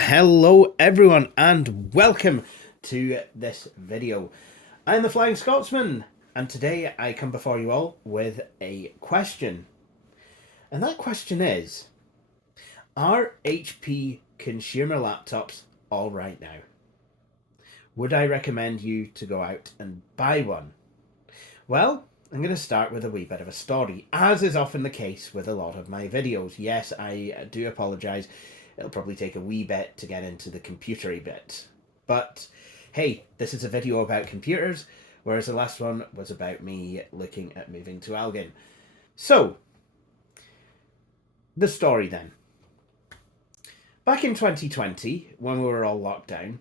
hello everyone and welcome to this video. I'm the Flying Scotsman and today I come before you all with a question. And that question is, are HP consumer laptops all right now? Would I recommend you to go out and buy one? Well, I'm going to start with a wee bit of a story, as is often the case with a lot of my videos. Yes, I do apologise. It'll probably take a wee bit to get into the computery bit. But hey, this is a video about computers, whereas the last one was about me looking at moving to Elgin. So, the story then. Back in 2020, when we were all locked down,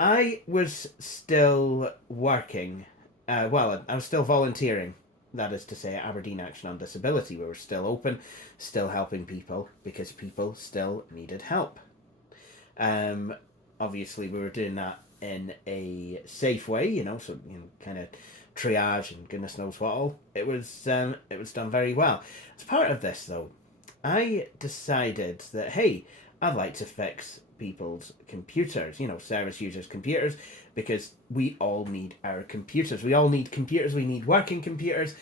I was still working. I was still volunteering. That is to say, Aberdeen Action on Disability. We were still open, still helping people, because people still needed help. Obviously, we were doing that in a safe way, so kind of triage and goodness knows what all. It was done very well. As part of this, though, I decided that, hey, I'd like to fix people's computers, service users' computers, because we all need our computers. We all need computers. We need working computers,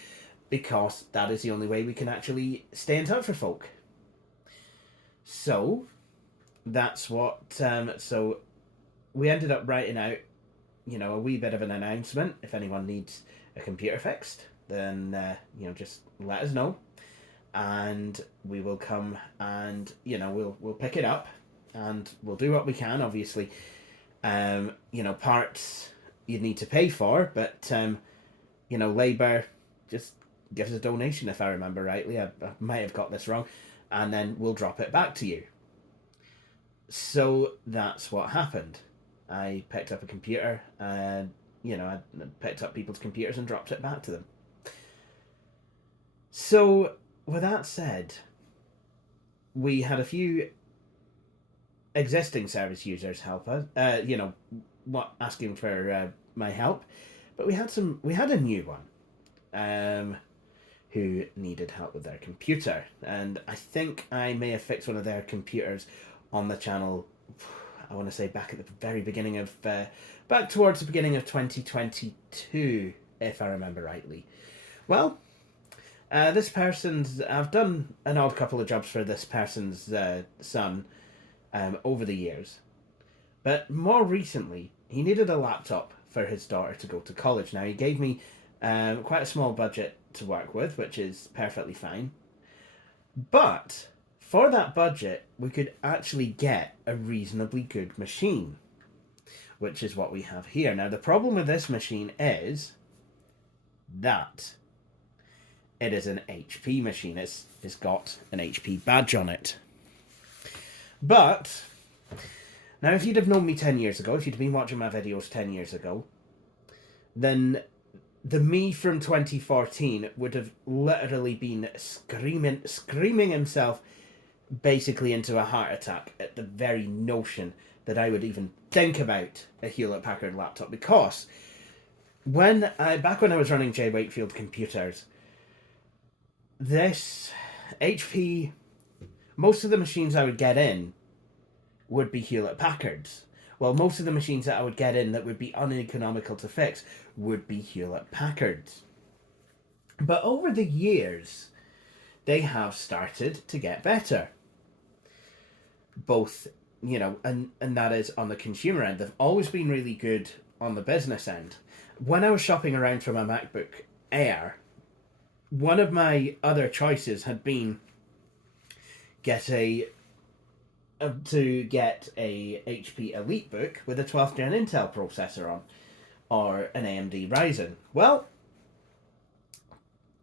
because that is the only way we can actually stay in touch with folk. So that's what. So we ended up writing out, a wee bit of an announcement. If anyone needs a computer fixed, then just let us know, and we will come and we'll pick it up, and we'll do what we can. Obviously, parts you'd need to pay for, but labour, just give us a donation if I remember rightly. I might have got this wrong, and then we'll drop it back to you. So that's what happened. I picked up a computer, and I picked up people's computers and dropped it back to them. So with that said, we had a few existing service users help us, asking for my help, but we had a new one, who needed help with their computer, and I think I may have fixed one of their computers on the channel. I want to say back at the very beginning of, back towards the beginning of 2022, if I remember rightly. Well, this person's, I've done an odd couple of jobs for this person's son over the years. But more recently, he needed a laptop for his daughter to go to college. Now, he gave me quite a small budget to work with, which is perfectly fine. But for that budget, we could actually get a reasonably good machine, which is what we have here. Now, the problem with this machine is that it is an HP machine. It's got an HP badge on it. But now, if you'd have known me 10 years ago, if you'd been watching my videos 10 years ago, then the me from 2014 would have literally been screaming himself basically into a heart attack at the very notion that I would even think about a Hewlett-Packard laptop, because back when I was running J. Wakefield computers, this HP, most of the machines I would get in would be Hewlett-Packards. Well, most of the machines that I would get in that would be uneconomical to fix would be Hewlett-Packards. But over the years, they have started to get better. Both, and that is on the consumer end. They've always been really good on the business end. When I was shopping around for my MacBook Air, one of my other choices had been to get a HP EliteBook with a 12th gen Intel processor on, or an AMD Ryzen. Well,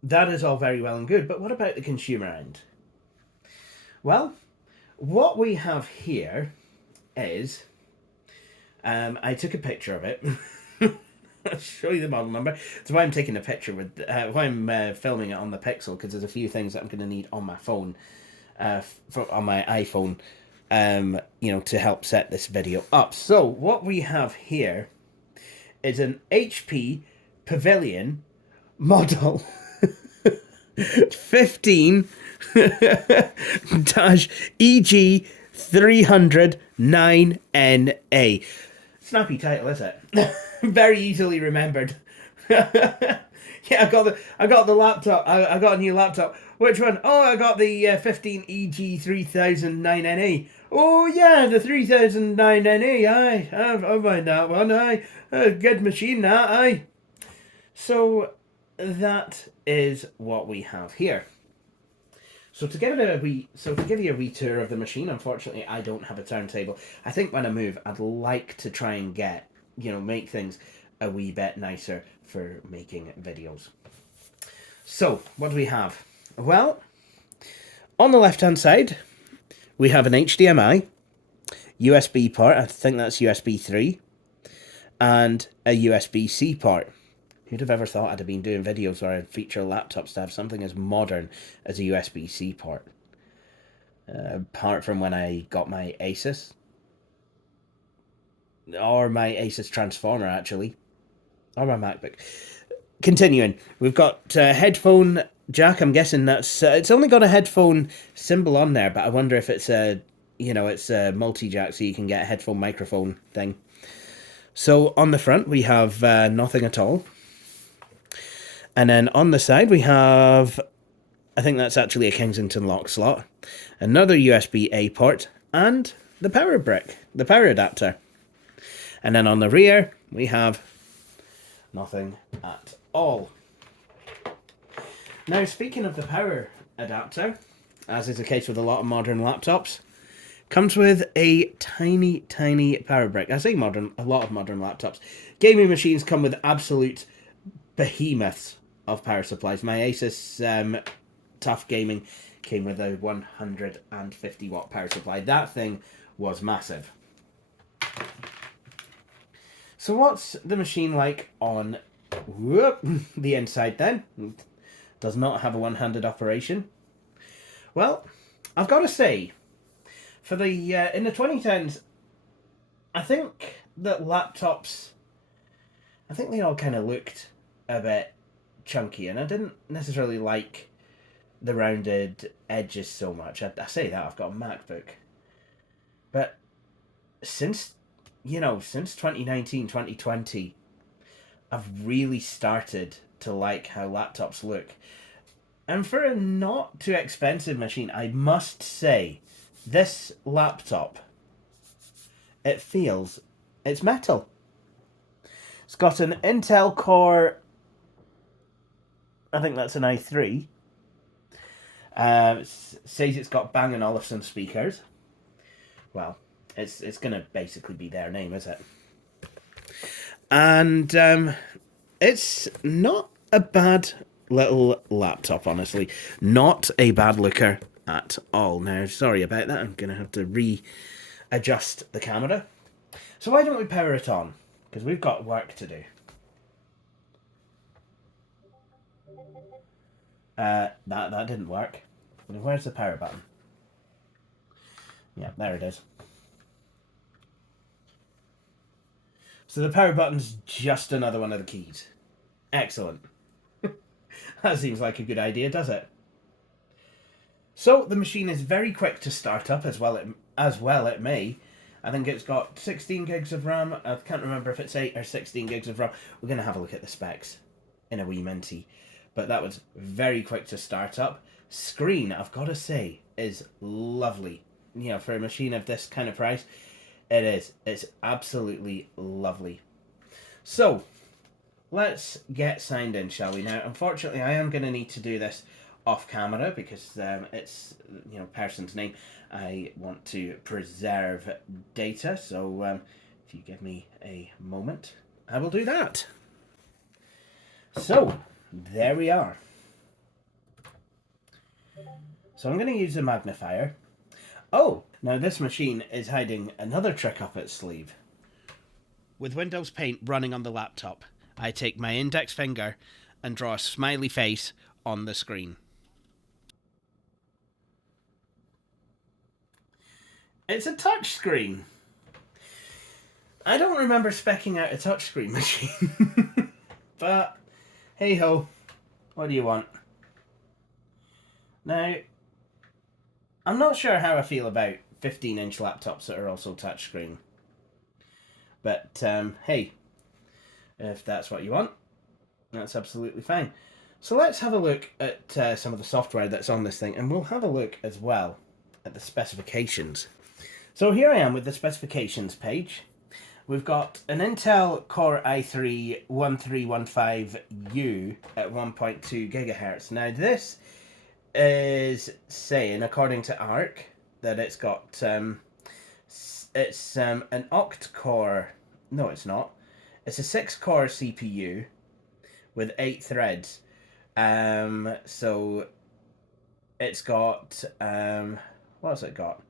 that is all very well and good, but what about the consumer end? Well, what we have here is, I took a picture of it. I'll show you the model number. That's why I'm taking a picture with, why I'm filming it on the Pixel, because there's a few things that I'm going to need on my phone, on my iPhone, to help set this video up. So what we have here is an HP Pavilion model 15 EG 300 9NA. Snappy title, is it? Very easily remembered. Yeah, I got the laptop. I got a new laptop. Which one? Oh, I got the 15EG 3009NA. Oh yeah, the 3009NA. Aye, I mind that one. Aye, a good machine. That aye. So that is what we have here. So to give you a wee tour of the machine, unfortunately, I don't have a turntable. I think when I move, I'd like to try and get, make things a wee bit nicer for making videos. So what do we have? Well, on the left-hand side, we have an HDMI, USB port. I think that's USB 3, and a USB-C port. Who'd have ever thought I'd have been doing videos where I'd feature laptops to have something as modern as a USB-C port? Apart from when I got my Asus. Or my Asus Transformer, actually. Or my MacBook. Continuing, we've got a headphone jack. I'm guessing that's... it's only got a headphone symbol on there, but I wonder if it's a... it's a multi-jack, so you can get a headphone microphone thing. So on the front, we have nothing at all. And then on the side, we have, I think that's actually a Kensington lock slot, another USB-A port, and the power brick, the power adapter. And then on the rear, we have nothing at all. Now, speaking of the power adapter, as is the case with a lot of modern laptops, comes with a tiny, tiny power brick. I say modern, a lot of modern laptops. Gaming machines come with absolute behemoths of power supplies. My Asus Tough Gaming came with a 150 watt power supply. That thing was massive. So what's the machine like on the inside then? Does not have a one-handed operation. Well, I've got to say, for the in the 2010s, I think that laptops, I think they all kind of looked a bit chunky, and I didn't necessarily like the rounded edges so much. I say that, I've got a MacBook. But since 2019, 2020, I've really started to like how laptops look. And for a not too expensive machine, I must say, this laptop, it's metal. It's got an Intel Core, I think that's an i3. It says it's got Bang & Olufsen speakers. Well, it's going to basically be their name, is it? And it's not a bad little laptop, honestly. Not a bad looker at all. Now, sorry about that. I'm going to have to readjust the camera. So why don't we power it on? Because we've got work to do. That didn't work. Where's the power button? Yeah, there it is. So the power button's just another one of the keys. Excellent. That seems like a good idea, does it? So the machine is very quick to start up as well it may. I think it's got 16 gigs of RAM. I can't remember if it's 8 or 16 gigs of RAM. We're going to have a look at the specs in a wee minty. But that was very quick to start up. Screen, I've got to say, is lovely. For a machine of this kind of price, it is. It's absolutely lovely. So, let's get signed in, shall we? Now, unfortunately, I am going to need to do this off camera because it's, person's name. I want to preserve data. So, if you give me a moment, I will do that. So, there we are. So I'm going to use a magnifier. Oh, now this machine is hiding another trick up its sleeve. With Windows Paint running on the laptop, I take my index finger and draw a smiley face on the screen. It's a touch screen. I don't remember speccing out a touchscreen machine. But, hey ho, what do you want? Now, I'm not sure how I feel about 15-inch laptops that are also touchscreen. But hey, if that's what you want, that's absolutely fine. So let's have a look at some of the software that's on this thing, and we'll have a look as well at the specifications. So here I am with the specifications page. We've got an Intel Core i3 1315U at 1.2 gigahertz. Now this is saying, according to ARC, that it's got an octa-core. No, it's not. It's a 6-core CPU with 8 threads. So it's got what's it got?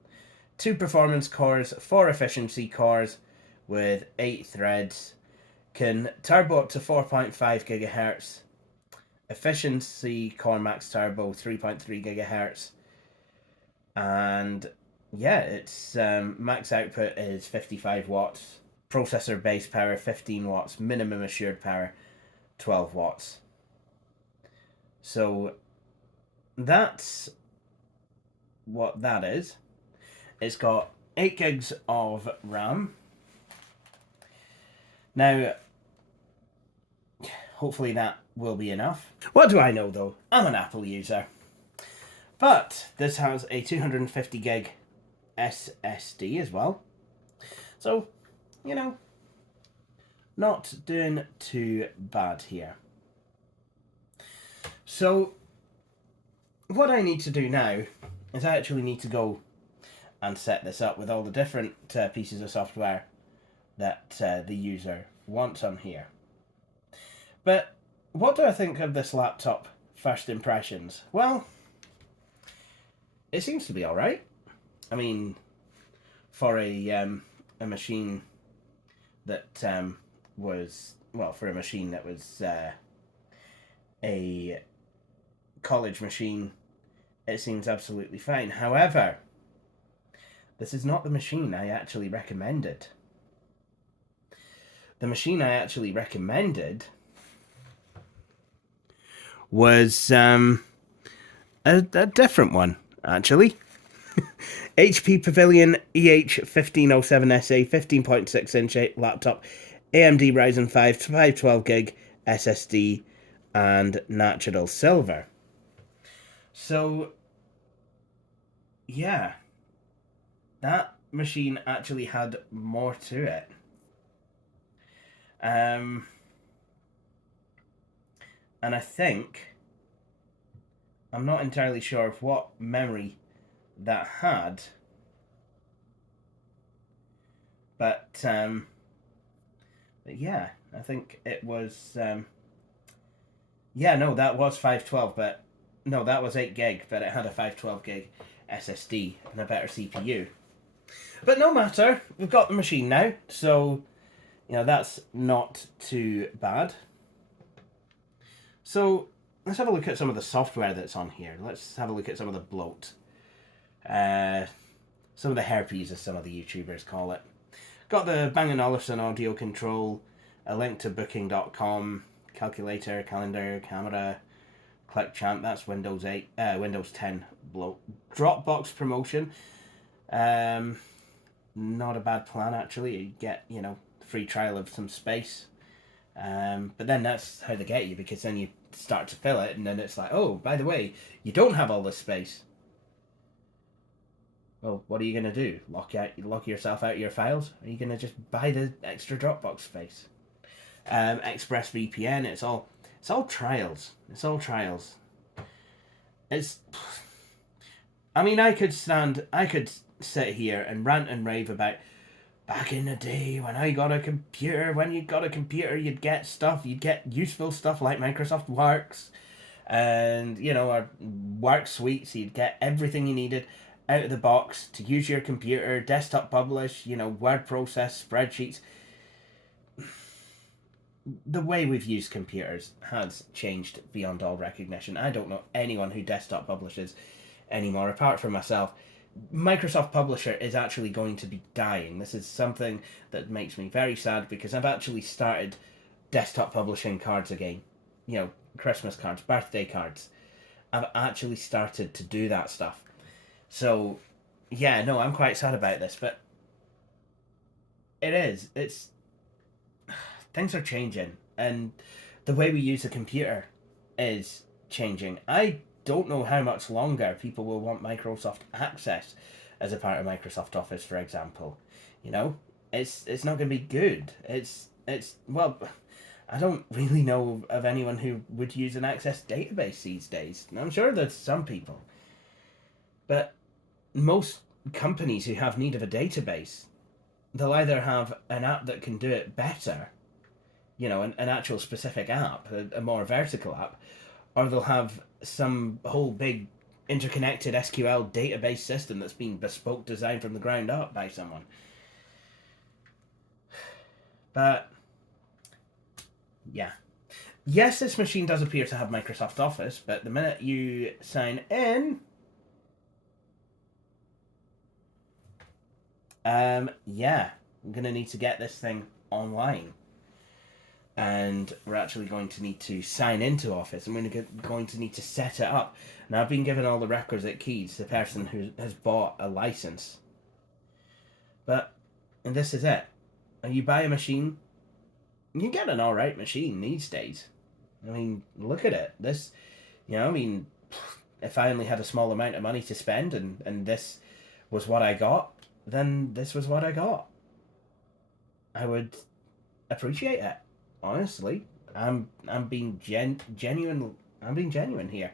2 performance cores, 4 efficiency cores with 8 threads. Can turbo up to 4.5 gigahertz. Efficiency core max turbo 3.3 gigahertz. And yeah, its max output is 55 watts. Processor base power 15 watts. Minimum assured power 12 watts. So that's what that is. It's got 8 gigs of RAM. Now, hopefully that will be enough. What do I know though? I'm an Apple user. But this has a 250 gig SSD as well. So, you know, not doing too bad here. So, what I need to do now is I actually need to go and set this up with all the different pieces of software that the user wants on here. But what do I think of this laptop first impressions? Well, it seems to be alright. I mean, for a machine that was, well, for a machine that was a college machine, it seems absolutely fine. However, this is not the machine I actually recommended. The machine I actually recommended was a different one, actually. HP Pavilion EH1507SA 15.6 inch laptop, AMD Ryzen 5 512 gig SSD, and natural silver. So, yeah, that machine actually had more to it. And I think, I'm not entirely sure of what memory that had, but yeah, I think it was, yeah, no, that was 512, but no, that was 8 gig, but it had a 512 gig SSD and a better CPU. But no matter, we've got the machine now, so, you know, that's not too bad. So, let's have a look at some of the software that's on here. Let's have a look at some of the bloat. Some of the herpes, as some of the YouTubers call it. Got the Bang & Olufsen audio control, a link to booking.com, calculator, calendar, camera, ClickChamp, that's Windows 10 bloat. Dropbox promotion, not a bad plan actually. You get, you know, free trial of some space. But then that's how they get you, because then you start to fill it and then it's like, oh, by the way, you don't have all this space. Well, what are you going to do? Lock yourself out of your files? Are you going to just buy the extra Dropbox space? ExpressVPN, it's all trials. It's all trials. I mean, I could sit here and rant and rave about back in the day when I got a computer. When you got a computer, you'd get useful stuff like Microsoft Works and, you know, our work suite, so you'd get everything you needed out of the box to use your computer, desktop publish, you know, word process, spreadsheets. The way we've used computers has changed beyond all recognition. I don't know anyone who desktop publishes anymore, apart from myself. Microsoft Publisher is actually going to be dying. This is something that makes me very sad, because I've actually started desktop publishing cards again. You know, Christmas cards, birthday cards. I've actually started to do that stuff. So, yeah, no, I'm quite sad about this, but it is. It's things are changing, and the way we use a computer is changing. I don't know how much longer people will want Microsoft Access as a part of Microsoft Office, for example. You know, it's not going to be good. It's well, I don't really know of anyone who would use an Access database these days. I'm sure there's some people, but most companies who have need of a database, they'll either have an app that can do it better, you know, an actual specific app, a more vertical app, or they'll have some whole big interconnected SQL database system that's been bespoke designed from the ground up by someone. But yeah. Yes, this machine does appear to have Microsoft Office, but the minute you sign in, yeah, I'm going to need to get this thing online. And we're actually going to need to sign into Office. I'm going to need to set it up. Now, I've been given all the requisite keys to the person who has bought a license. But, and this is it. And you buy a machine, you get an alright machine these days. I mean, look at it. This, you know, I mean, if I only had a small amount of money to spend and this was what I got, then this was what I got. I would appreciate it. Honestly, I'm being genuine. I'm being genuine here.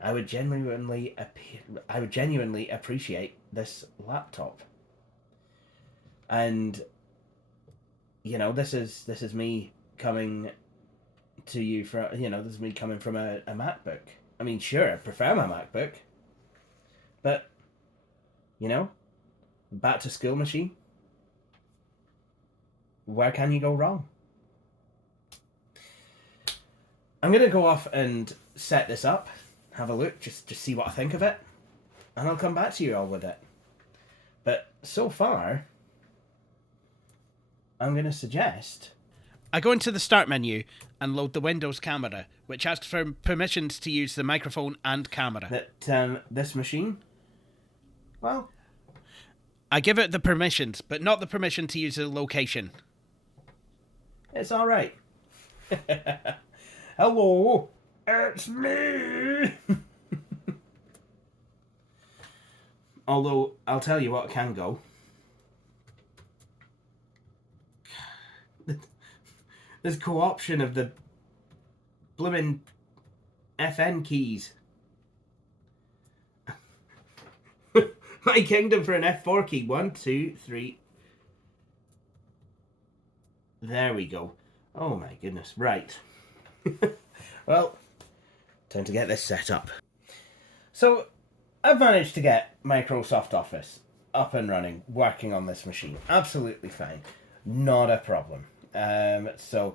I would genuinely appreciate this laptop. And you know, this is me coming to you from, you know, this is me coming from a MacBook. I mean, sure, I prefer my MacBook, but you know, back to school machine. Where can you go wrong? I'm gonna go off and set this up, have a look, just see what I think of it, and I'll come back to you all with it. But so far, I'm gonna suggest I go into the start menu and load the Windows camera, which asks for permissions to use the microphone and camera. That this machine, well, I give it the permissions, but not the permission to use the location. It's all right. Hello, it's me. Although I'll tell you what can go. This co-option of the blooming FN keys. My kingdom for an F4 key. 1, 2, 3. There we go. Oh my goodness. Right. Well, time to get this set up. So, I've managed to get Microsoft Office up and running, working on this machine. Absolutely fine. Not a problem. So,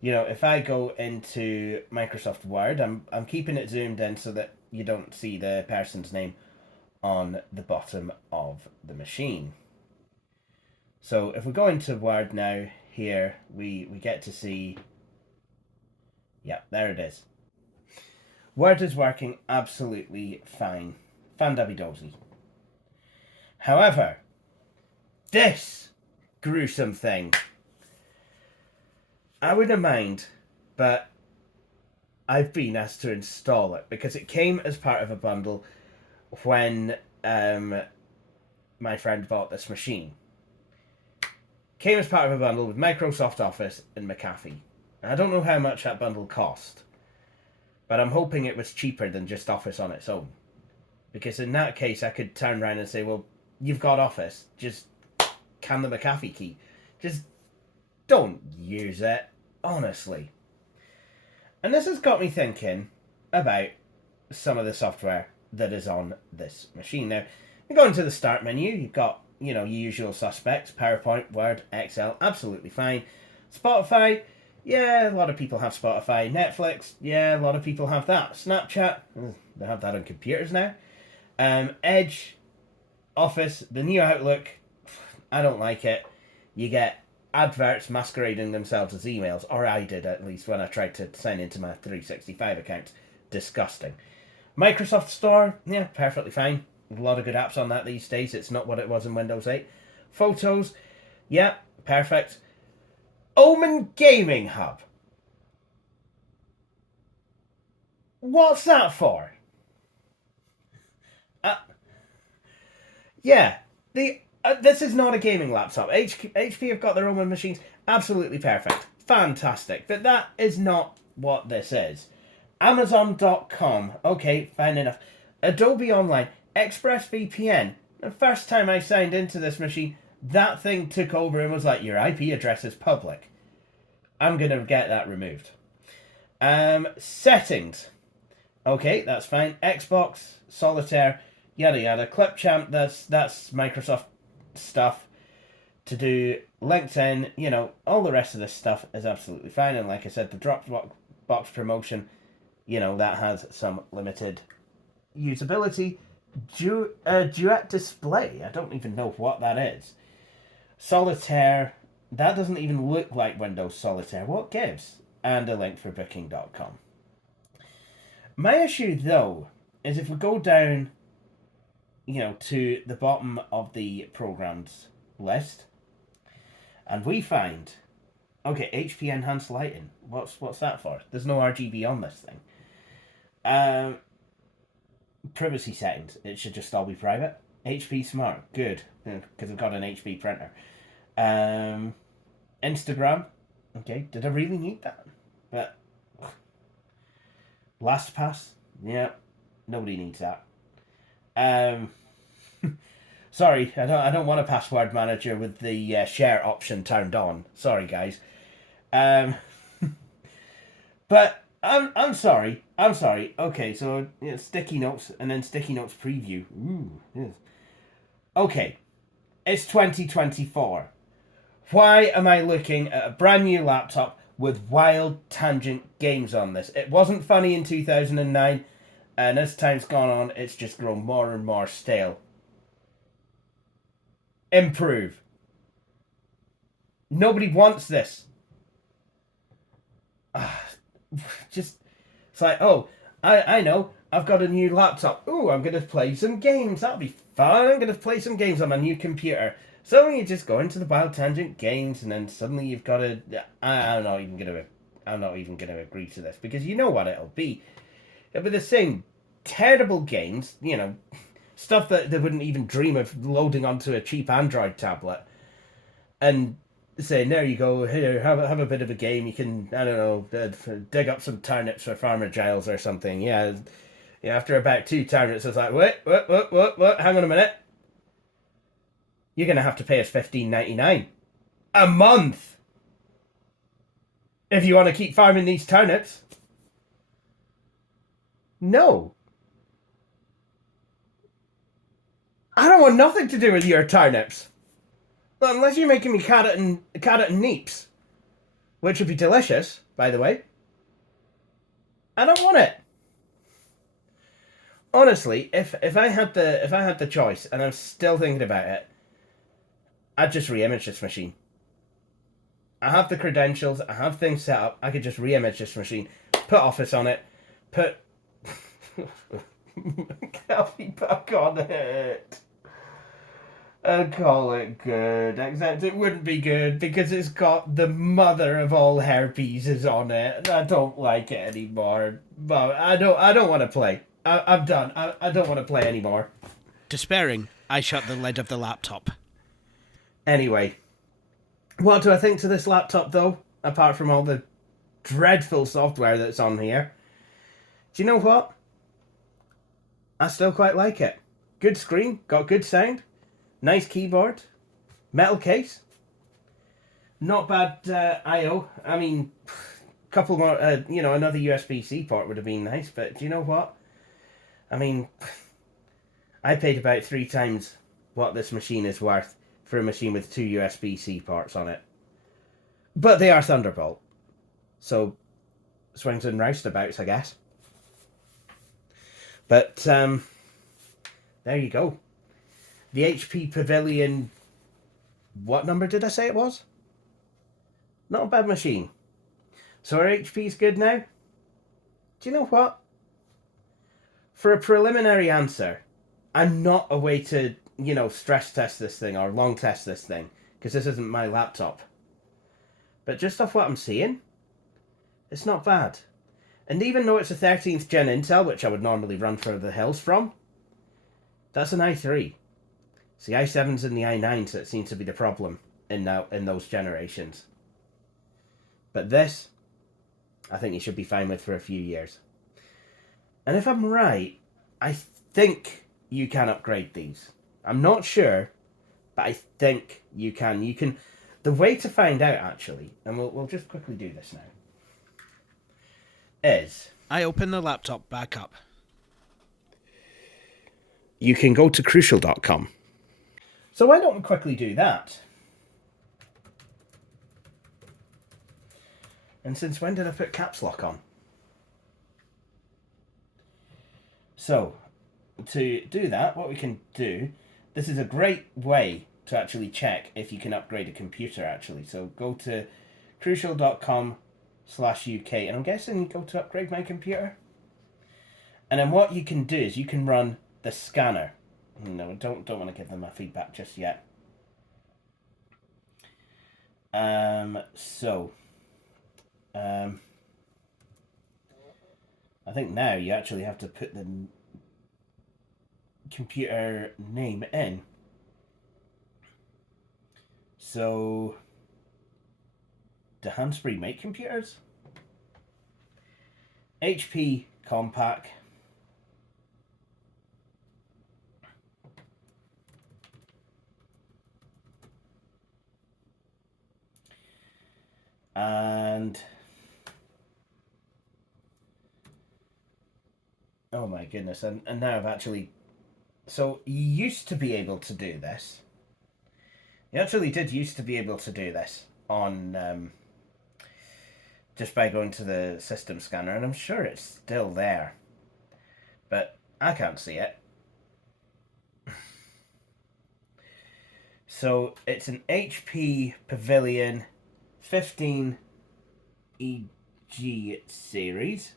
you know, if I go into Microsoft Word, I'm keeping it zoomed in so that you don't see the person's name on the bottom of the machine. So if we go into Word now, here we get to see, yeah, there it is. Word is working absolutely fine. Fan-dabby-dozy. However, this gruesome thing, I wouldn't mind, but I've been asked to install it because it came as part of a bundle when my friend bought this machine. Came as part of a bundle with Microsoft Office and McAfee. And I don't know how much that bundle cost, but I'm hoping it was cheaper than just Office on its own. Because in that case, I could turn around and say, well, you've got Office, just can the McAfee key. Just don't use it, honestly. And this has got me thinking about some of the software that is on this machine. Now, you go into the start menu, you've got, you know, your usual suspects, PowerPoint, Word, Excel, absolutely fine. Spotify, yeah, a lot of people have Spotify. Netflix, yeah, a lot of people have that. Snapchat, they have that on computers now. Edge, Office, the new Outlook, I don't like it. You get adverts masquerading themselves as emails, or I did at least when I tried to sign into my 365 account. Disgusting. Microsoft Store, yeah, perfectly fine. A lot of good apps on that these days. It's not what it was in Windows 8. Photos, yeah, perfect. Omen Gaming Hub. What's that for? Yeah, this is not a gaming laptop. HP have got their own machines. Absolutely perfect. Fantastic. But that is not what this is. Amazon.com. Okay, fine enough. Adobe Online. ExpressVPN. The first time I signed into this machine, that thing took over and was like, your IP address is public. I'm going to get that removed. Settings. Okay, that's fine. Xbox, Solitaire, yada yada. Clipchamp, that's Microsoft stuff. To do LinkedIn, you know, all the rest of this stuff is absolutely fine. And like I said, the Dropbox promotion, you know, that has some limited usability. Duet display, I don't even know what that is. Solitaire, that doesn't even look like Windows Solitaire. What gives? And a link for booking.com. My issue, though, is if we go down, you know, to the bottom of the programs list, and we find, okay, HP Enhanced Lighting. What's that for? There's no RGB on this thing. Privacy settings. It should just all be private. HP Smart. Good, because I've got an HP printer. Instagram. Okay, did I really need that? But LastPass. Yeah, nobody needs that. Sorry, I don't want a password manager with the share option turned on. Sorry, guys. But I'm sorry. I'm sorry. Okay, so sticky notes and then sticky notes preview. Ooh. Yes. Okay, it's 2024. Why am I looking at a brand new laptop with wild tangent games on this? It wasn't funny in 2009, and as time's gone on, it's just grown more and more stale. Improve. Nobody wants this. Just, it's like, oh, I know, I've got a new laptop. Oh, I'm going to play some games. That'll be fun. I'm going to play some games on my new computer. So you just go into the wild tangent games, and then suddenly you've got to. I'm not even gonna agree to this, because you know what it'll be. It'll be the same terrible games, you know, stuff that they wouldn't even dream of loading onto a cheap Android tablet, and saying, there you go, here, have a bit of a game. You can, I don't know, dig up some turnips for Farmer Giles or something. Yeah, after about 2 turnips, it's like, what? Hang on a minute. You're going to have to pay us $15.99 a month if you want to keep farming these turnips. No. I don't want nothing to do with your turnips. Well, unless you're making me carrot and neeps, which would be delicious, by the way. I don't want it. Honestly, if I had the choice, and I'm still thinking about it, I'd just re-image this machine. I have the credentials, I have things set up, I could just re-image this machine, put Office on it, put coffee puck on it, and call it good. Except it wouldn't be good because it's got the mother of all herpeses on it, and I don't like it anymore. But I don't want to play. I'm done. I don't want to play anymore. Despairing, I shut the lid of the laptop. Anyway, what do I think to this laptop, though? Apart from all the dreadful software that's on here. Do you know what? I still quite like it. Good screen, got good sound, nice keyboard, metal case. Not bad I/O. I mean, a couple more, another USB-C port would have been nice, but do you know what? I mean, I paid about 3 times what this machine is worth for a machine with 2 USB-C ports on it. But they are Thunderbolt. So, swings and roustabouts, I guess. But, there you go. The HP Pavilion... What number did I say it was? Not a bad machine. So our HP's good now? Do you know what? For a preliminary answer, I'm not a way to, stress test this thing or long test this thing, because this isn't my laptop. But just off what I'm seeing, it's not bad. And even though it's a 13th gen Intel, which I would normally run for the hills from, that's an i3. It's the i7s and the i9s that seem to be the problem in those generations. But this, I think you should be fine with for a few years. And if I'm right, I think you can upgrade these. I'm not sure, but I think you can. You can. The way to find out, actually, and we'll just quickly do this now, is I open the laptop back up. you can go to crucial.com. So why don't we quickly do that? And since when did I put caps lock on? So, to do that, what we can do, this is a great way to actually check if you can upgrade a computer, actually. So go to crucial.com/UK, and I'm guessing you go to upgrade my computer. And then what you can do is you can run the scanner. No, don't want to give them my feedback just yet. I think now you actually have to put the computer name in. So, do Handspree make computers? HP Compaq. And oh my goodness, and now I've actually, so you used to be able to do this. You actually did used to be able to do this on just by going to the system scanner, and I'm sure it's still there, but I can't see it. So it's an HP Pavilion 15 EG series.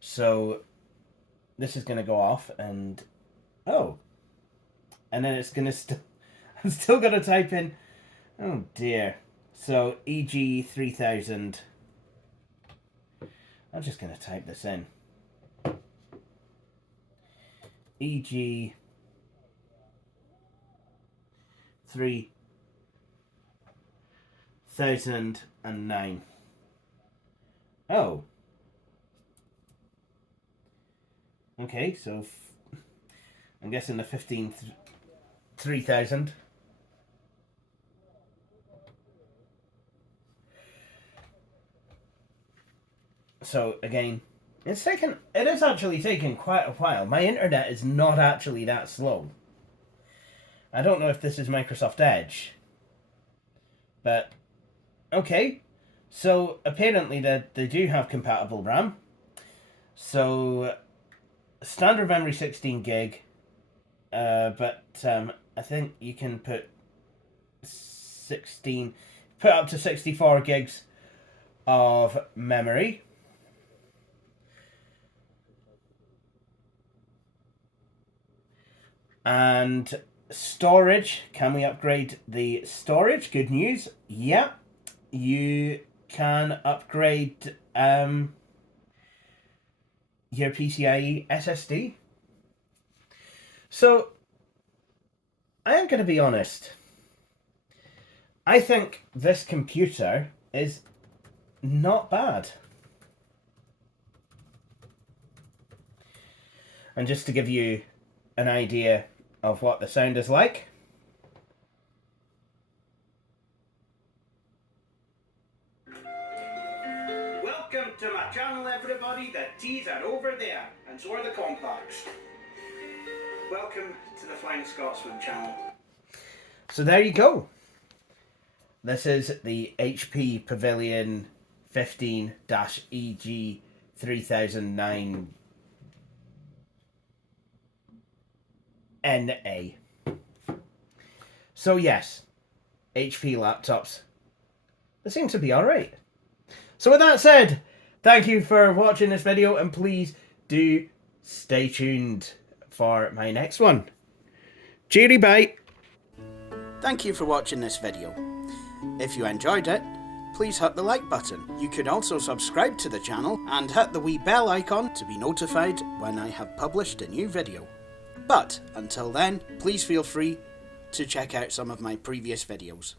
So this is going to go off, and oh, and then it's going to I'm still going to type in, oh dear. So EG 3000. I'm just going to type this in. EG 3009. Oh. Okay, so I'm guessing the 3000. So again, it is actually taking quite a while. My internet is not actually that slow. I don't know if this is Microsoft Edge, but okay. So apparently they do have compatible RAM. So standard memory 16 gig, but I think you can put up to 64 gigs of memory. And storage, can we upgrade the storage? Good news. Yeah, you can upgrade your PCIe SSD. So, I am going to be honest. I think this computer is not bad. And just to give you an idea of what the sound is like. Welcome to my channel, everybody. The T's are over there, and so are the Compaqs. Welcome to the Flying Scotsman channel. So there you go. This is the HP Pavilion 15-EG 3009 NA. So yes, HP laptops, they seem to be alright. So with that said, thank you for watching this video, and please do stay tuned for my next one. Cheery bye! Thank you for watching this video. If you enjoyed it, please hit the like button. You could also subscribe to the channel and hit the wee bell icon to be notified when I have published a new video. But until then, please feel free to check out some of my previous videos.